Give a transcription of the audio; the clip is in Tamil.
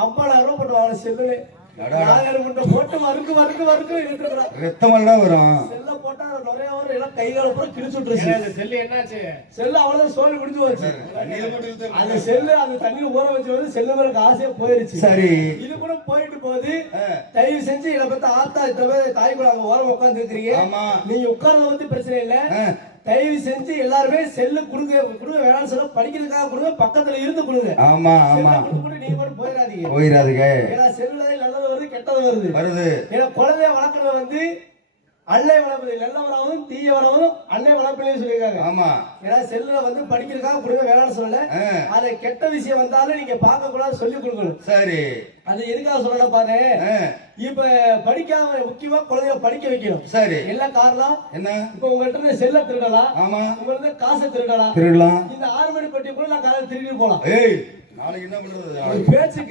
50,000 போட்டு வாங்க செல்லு. போட்டு வறுக்கு வறுக்கு வறுக்கு எடுத்துக்கிறான். ரத்தமெல்லாம் வரும். செல்ல போட்டா நிறைய வரும். எல்லாம் கை கால பூரா கிழிச்சு விட்டுருச்சு. செல்லு என்னாச்சு? செல்லு அவ்வளவு சோழி முடிஞ்சு போச்சு. அந்த செல்லு அந்த தண்ணி ஊற வச்சு வந்து செல்லு மேல ஆசையா போயிருச்சு. சரி இது கூட போயிட்டு போகுது. தயவு செஞ்சு இதை பத்தி ஆத்தா இத்தனை தாய் கூட அங்க ஓரம் உட்கார்ந்து இருக்கிறீங்க. நீங்க உட்கார்றத பத்தி பிரச்சனை இல்ல. தயவு செஞ்சு எல்லாருமே செல்லு கொடுங்க வேணாம்னு சொல்ல, படிக்கிறதுக்காக கொடுங்க, பக்கத்துல இருந்து கொடுங்க. ஆமா ஆமா நீங்க மட்டும் போயிடாதீங்க. ஏன்னா செல்லுல நல்லது வருது கெட்டது வருது. ஏன்னா குழந்தைய வளர்க்கறது வந்து அன்னை வளர்ப்பது நல்லவராகவும் தீயவராகவும் அன்னை வளர்ப்பிலையும் சொல்லியிருக்காங்க. ஆமா ஏன்னா செல்லுல வந்து படிக்கிறதுக்காக கொடுங்க வேணாம்னு சொல்லல. அது கெட்ட விஷயம் வந்தாலும் நீங்க பார்க்க கூடாது, சொல்லி கொடுக்கணும். சரி அது எதுக்காக சொல்லணும் பாரு. இப்ப படிக்காத முக்கியமா குழந்தைய படிக்க வைக்கணும். சரி என்ன காரணம் என்ன? இப்ப உங்கள்கிட்ட இருந்து செல்ல திருடலாம். ஆமா உங்கள்கிட்ட காசை திருடலாம். திருடலாம். இந்த 6 மணி பட்டி கூட நான் காலையில் திருடி போலாம். நாளைக்கு என்ன பண்றது? பேச்சுக்கு